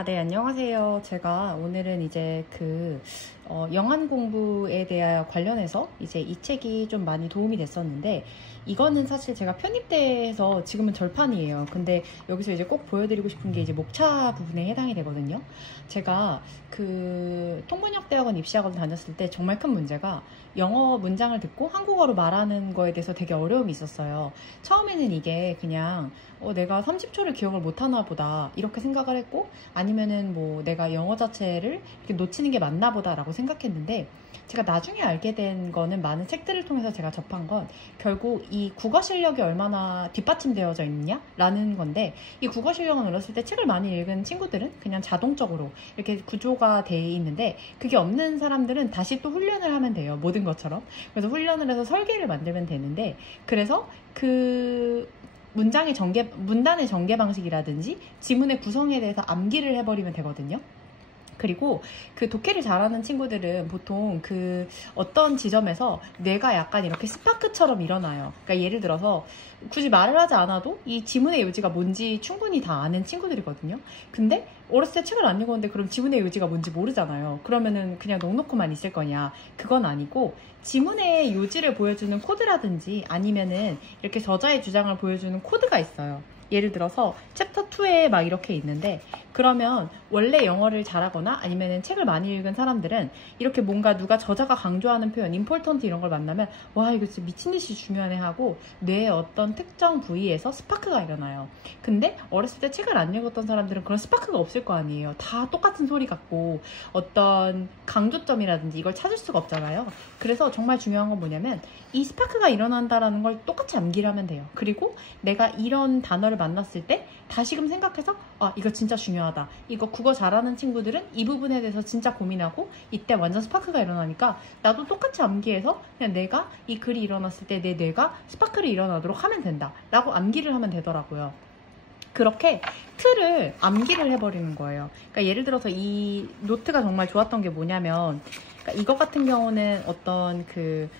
네, 안녕하세요. 제가 오늘은 이제 영한 공부에 대해 관련해서 이제 이 책이 좀 많이 도움이 됐었는데, 이거는 사실 제가 편입돼서 지금은 절판이에요. 근데 여기서 이제 꼭 보여드리고 싶은 게 이제 목차 부분에 해당이 되거든요. 제가 통번역대학원 입시학원 다녔을 때 정말 큰 문제가 영어 문장을 듣고 한국어로 말하는 거에 대해서 되게 어려움이 있었어요. 처음에는 이게 그냥 내가 30초를 기억을 못하나 보다 이렇게 생각을 했고, 아니면은 뭐 내가 영어 자체를 이렇게 놓치는 게 맞나 보다라고 생각했는데, 제가 나중에 알게 된 거는, 많은 책들을 통해서 제가 접한 건 결국 이 국어 실력이 얼마나 뒷받침되어져 있느냐라는 건데, 이 국어 실력은 어렸을 때 책을 많이 읽은 친구들은 그냥 자동적으로 이렇게 구조가 돼 있는데, 그게 없는 사람들은 다시 또 훈련을 하면 돼요. 모든 것처럼. 그래서 훈련을 해서 설계를 만들면 되는데, 그래서 문단의 전개 방식이라든지 지문의 구성에 대해서 암기를 해버리면 되거든요. 그리고 독해를 잘하는 친구들은 보통 어떤 지점에서 뇌가 약간 이렇게 스파크처럼 일어나요. 그러니까 예를 들어서 굳이 말을 하지 않아도 이 지문의 요지가 뭔지 충분히 다 아는 친구들이거든요. 근데 어렸을 때 책을 안 읽었는데 그럼 지문의 요지가 뭔지 모르잖아요. 그러면은 그냥 넉넉히만 있을 거냐? 그건 아니고, 지문의 요지를 보여주는 코드라든지 아니면은 이렇게 저자의 주장을 보여주는 코드가 있어요. 예를 들어서 챕터 2에 막 이렇게 있는데, 그러면 원래 영어를 잘하거나 아니면 책을 많이 읽은 사람들은 이렇게 뭔가 누가 저자가 강조하는 표현, 임포턴트 이런 걸 만나면 와, 이거 진짜 미친듯이 중요하네 하고 뇌의 어떤 특정 부위에서 스파크가 일어나요. 근데 어렸을 때 책을 안 읽었던 사람들은 그런 스파크가 없을 거 아니에요. 다 똑같은 소리 같고 어떤 강조점이라든지 이걸 찾을 수가 없잖아요. 그래서 정말 중요한 건 뭐냐면, 이 스파크가 일어난다라는 걸 똑같이 암기를 하면 돼요. 그리고 내가 이런 단어를 만났을 때 다시금 생각해서 이거 진짜 중요하다. 이거 국어 잘하는 친구들은 이 부분에 대해서 진짜 고민하고 이때 완전 스파크가 일어나니까 나도 똑같이 암기해서 그냥 내가 이 글이 일어났을 때 내 뇌가 스파크를 일어나도록 하면 된다 라고 암기를 하면 되더라고요. 그렇게 틀을 암기를 해버리는 거예요. 그러니까 예를 들어서 이 노트가 정말 좋았던 게 뭐냐면, 그러니까 이것 같은 경우는 어떤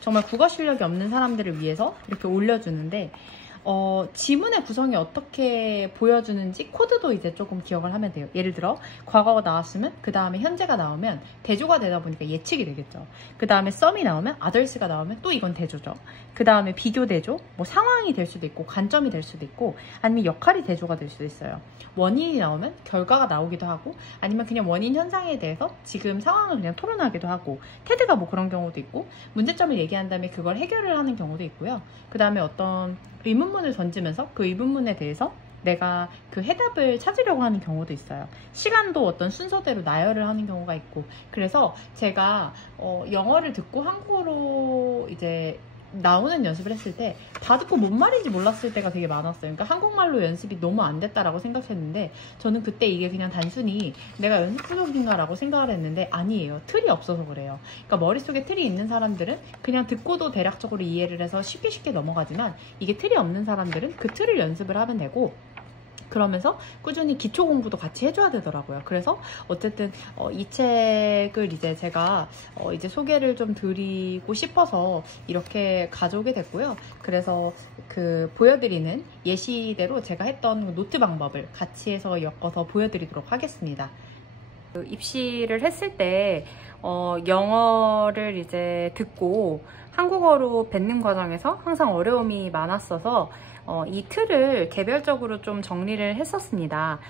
정말 국어 실력이 없는 사람들을 위해서 이렇게 올려주는데, 지문의 구성이 어떻게 보여주는지 코드도 이제 조금 기억을 하면 돼요. 예를 들어 과거가 나왔으면 그 다음에 현재가 나오면 대조가 되다 보니까 예측이 되겠죠. 그 다음에 썸이 나오면 others가 나오면 또 이건 대조죠. 그 다음에 비교 대조, 뭐 상황이 될 수도 있고 관점이 될 수도 있고 아니면 역할이 대조가 될 수도 있어요. 원인이 나오면 결과가 나오기도 하고, 아니면 그냥 원인 현상에 대해서 지금 상황을 그냥 토론하기도 하고, 테드가 뭐 그런 경우도 있고, 문제점을 얘기한 다음에 그걸 해결을 하는 경우도 있고요. 그 다음에 어떤 의문문을 던지면서 그 의문문에 대해서 내가 해답을 찾으려고 하는 경우도 있어요. 시간도 어떤 순서대로 나열을 하는 경우가 있고. 그래서 제가 영어를 듣고 한국어로 이제 나오는 연습을 했을 때 다 듣고 뭔 말인지 몰랐을 때가 되게 많았어요. 그러니까 한국말로 연습이 너무 안 됐다라고 생각했는데, 저는 그때 이게 그냥 단순히 내가 연습 부족인가 라고 생각을 했는데 아니에요. 틀이 없어서 그래요. 그러니까 머릿속에 틀이 있는 사람들은 그냥 듣고도 대략적으로 이해를 해서 쉽게 넘어가지만, 이게 틀이 없는 사람들은 그 틀을 연습을 하면 되고, 그러면서 꾸준히 기초 공부도 같이 해줘야 되더라고요. 그래서 어쨌든 이 책을 이제 제가 이제 소개를 좀 드리고 싶어서 이렇게 가져오게 됐고요. 그래서 보여드리는 예시대로 제가 했던 노트 방법을 같이 해서 엮어서 보여드리도록 하겠습니다. 입시를 했을 때 영어를 이제 듣고 한국어로 뱉는 과정에서 항상 어려움이 많았어서 이 틀을 개별적으로 좀 정리를 했었습니다.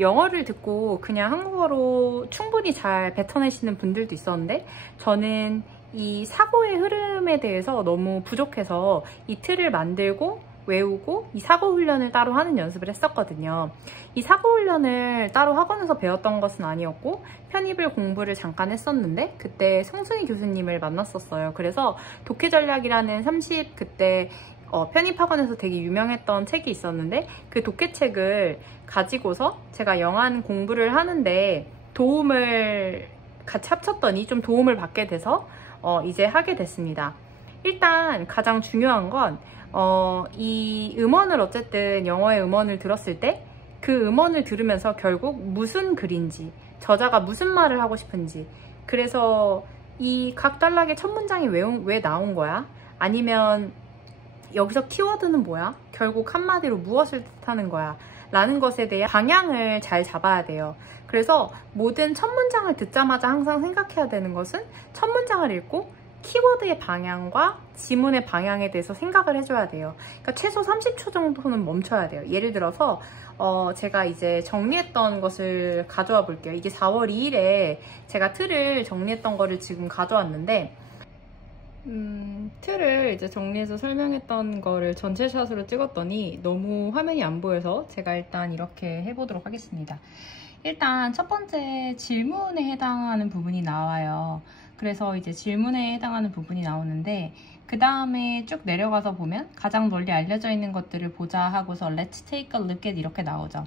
영어를 듣고 그냥 한국어로 충분히 잘 뱉어내시는 분들도 있었는데, 저는 이 사고의 흐름에 대해서 너무 부족해서 이 틀을 만들고 외우고 이 사고 훈련을 따로 하는 연습을 했었거든요. 이 사고 훈련을 따로 학원에서 배웠던 것은 아니었고, 편입을 공부를 잠깐 했었는데 그때 성순이 교수님을 만났었어요. 그래서 독해 전략이라는 그때 편입학원에서 되게 유명했던 책이 있었는데, 그 독해책을 가지고서 제가 영한 공부를 하는데 도움을 같이 합쳤더니 좀 도움을 받게 돼서 이제 하게 됐습니다. 일단 가장 중요한 건 이 음원을, 어쨌든 영어의 음원을 들었을 때 그 음원을 들으면서 결국 무슨 글인지, 저자가 무슨 말을 하고 싶은지, 그래서 이 각 단락의 첫 문장이 왜 나온 거야? 아니면 여기서 키워드는 뭐야? 결국 한마디로 무엇을 뜻하는 거야? 라는 것에 대해 방향을 잘 잡아야 돼요. 그래서 모든 첫 문장을 듣자마자 항상 생각해야 되는 것은 첫 문장을 읽고 키워드의 방향과 지문의 방향에 대해서 생각을 해줘야 돼요. 그러니까 최소 30초 정도는 멈춰야 돼요. 예를 들어서 제가 이제 정리했던 것을 가져와 볼게요. 이게 4월 2일에 제가 틀을 정리했던 거를 지금 가져왔는데 틀을 이제 정리해서 설명했던 거를 전체 샷으로 찍었더니 너무 화면이 안 보여서 제가 일단 이렇게 해보도록 하겠습니다. 일단 첫 번째 질문에 해당하는 부분이 나와요. 그래서 이제 질문에 해당하는 부분이 나오는데 그 다음에 쭉 내려가서 보면 가장 널리 알려져 있는 것들을 보자 하고서 Let's take a look at 이렇게 나오죠.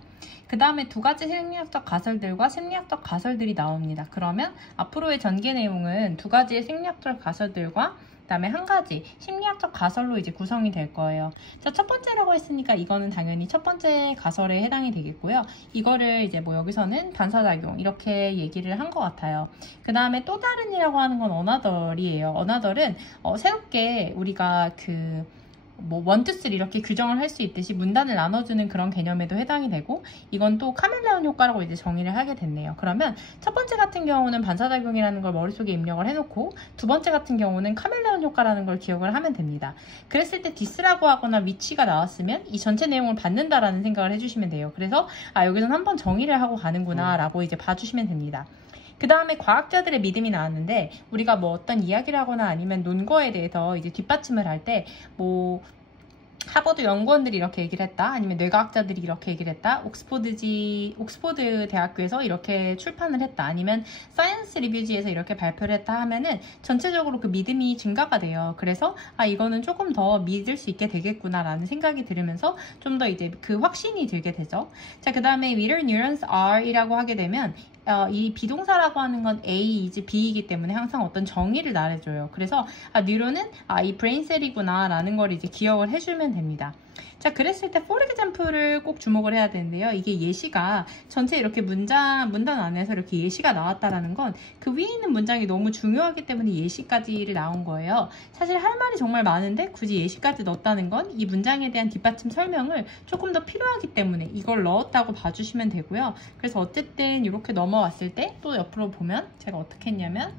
그 다음에 두 가지 생리학적 가설들과 심리학적 가설들이 나옵니다. 그러면 앞으로의 전개 내용은 두 가지의 생리학적 가설들과 그 다음에 한 가지 심리학적 가설로 이제 구성이 될 거예요. 자, 첫 번째라고 했으니까 이거는 당연히 첫 번째 가설에 해당이 되겠고요. 이거를 이제 뭐 여기서는 반사작용 이렇게 얘기를 한 것 같아요. 그 다음에 또 다른이라고 하는 건 another이에요. another은 새롭게 우리가 뭐 1, 2, 3 이렇게 규정을 할 수 있듯이 문단을 나눠주는 그런 개념에도 해당이 되고 이건 또 카멜레온 효과라고 이제 정의를 하게 됐네요. 그러면 첫 번째 같은 경우는 반사작용이라는 걸 머릿속에 입력을 해놓고 두 번째 같은 경우는 카멜레온 효과라는 걸 기억을 하면 됩니다. 그랬을 때 this라고 하거나 which가 나왔으면 이 전체 내용을 받는다라는 생각을 해주시면 돼요. 그래서 여기서는 한번 정의를 하고 가는구나 라고 이제 봐주시면 됩니다. 그 다음에 과학자들의 믿음이 나왔는데 우리가 뭐 어떤 이야기를 하거나 아니면 논거에 대해서 이제 뒷받침을 할 때 뭐 하버드 연구원들이 이렇게 얘기를 했다 아니면 뇌과학자들이 이렇게 얘기를 했다 옥스포드 대학교에서 이렇게 출판을 했다 아니면 사이언스 리뷰지에서 이렇게 발표를 했다 하면은 전체적으로 그 믿음이 증가가 돼요. 그래서 이거는 조금 더 믿을 수 있게 되겠구나 라는 생각이 들으면서 좀 더 이제 그 확신이 들게 되죠. 자, 그 다음에 mirror neurons are 이라고 하게 되면 이 비동사라고 하는 건 A, is, B이기 때문에 항상 어떤 정의를 나래줘요. 그래서 뉴런은 이 브레인셀이구나 라는 걸 이제 기억을 해주면 됩니다. 자, 그랬을 때 for example을 꼭 주목을 해야 되는데요. 이게 예시가 전체 이렇게 문단 안에서 이렇게 예시가 나왔다라는 건 그 위에 있는 문장이 너무 중요하기 때문에 예시까지를 나온 거예요. 사실 할 말이 정말 많은데 굳이 예시까지 넣었다는 건 이 문장에 대한 뒷받침 설명을 조금 더 필요하기 때문에 이걸 넣었다고 봐주시면 되고요. 그래서 어쨌든 이렇게 넘어왔을 때 또 옆으로 보면 제가 어떻게 했냐면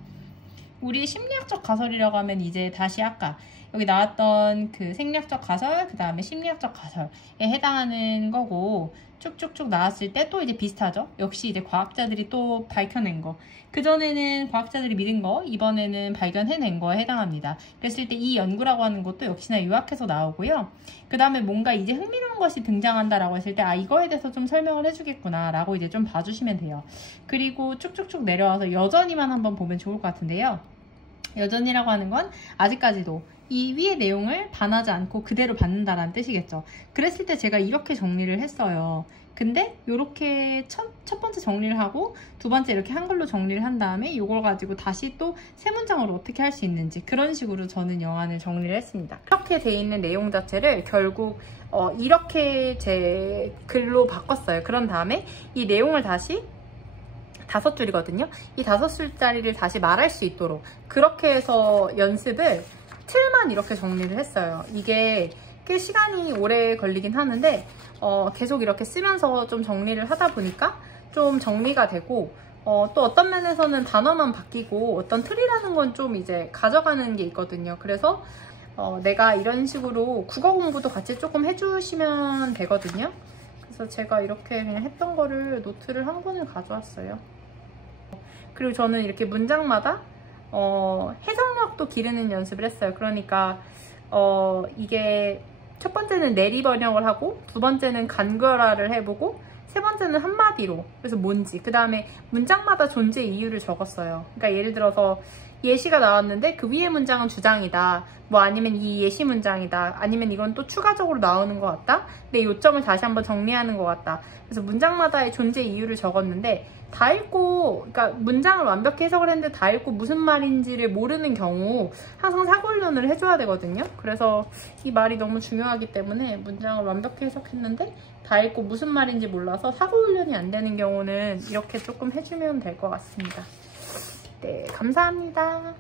우리 심리학적 가설이라고 하면 이제 다시 아까 여기 나왔던 그 생리학적 가설, 그 다음에 심리학적 가설에 해당하는 거고 쭉쭉쭉 나왔을 때 또 이제 비슷하죠? 역시 이제 과학자들이 또 밝혀낸 거. 그전에는 과학자들이 믿은 거, 이번에는 발견해낸 거에 해당합니다. 그랬을 때 이 연구라고 하는 것도 역시나 요약해서 나오고요. 그 다음에 뭔가 이제 흥미로운 것이 등장한다라고 했을 때 이거에 대해서 좀 설명을 해주겠구나 라고 이제 좀 봐주시면 돼요. 그리고 쭉쭉쭉 내려와서 여전히만 한번 보면 좋을 것 같은데요. 여전히라고 하는 건 아직까지도 이 위의 내용을 반하지 않고 그대로 받는다라는 뜻이겠죠. 그랬을 때 제가 이렇게 정리를 했어요. 근데 이렇게 첫 번째 정리를 하고 두 번째 이렇게 한글로 정리를 한 다음에 이걸 가지고 다시 또 세 문장으로 어떻게 할 수 있는지 그런 식으로 저는 영안을 정리를 했습니다. 이렇게 돼 있는 내용 자체를 결국 이렇게 제 글로 바꿨어요. 그런 다음에 이 내용을 다시 5줄이거든요. 이 5줄짜리를 다시 말할 수 있도록 그렇게 해서 연습을 틀만 이렇게 정리를 했어요. 이게 꽤 시간이 오래 걸리긴 하는데 계속 이렇게 쓰면서 좀 정리를 하다 보니까 좀 정리가 되고 또 어떤 면에서는 단어만 바뀌고 어떤 틀이라는 건 좀 이제 가져가는 게 있거든요. 그래서 내가 이런 식으로 국어 공부도 같이 조금 해주시면 되거든요. 그래서 제가 이렇게 그냥 했던 거를 노트를 한 권을 가져왔어요. 그리고 저는 이렇게 문장마다 해석력도 기르는 연습을 했어요. 그러니까 이게 첫 번째는 내리 번역을 하고 두 번째는 간결화를 해보고 세 번째는 한마디로 그래서 뭔지 그 다음에 문장마다 존재 이유를 적었어요. 그러니까 예를 들어서 예시가 나왔는데 그 위에 문장은 주장이다 뭐 아니면 이 예시 문장이다 아니면 이건 또 추가적으로 나오는 것 같다 내 요점을 다시 한번 정리하는 것 같다. 그래서 문장마다의 존재 이유를 적었는데 다 읽고 그러니까 문장을 완벽히 해석을 했는데 다 읽고 무슨 말인지를 모르는 경우 항상 사고훈련을 해줘야 되거든요. 그래서 이 말이 너무 중요하기 때문에 문장을 완벽히 해석했는데 다 읽고 무슨 말인지 몰라서 사고훈련이 안 되는 경우는 이렇게 조금 해주면 될 것 같습니다. 네, 감사합니다.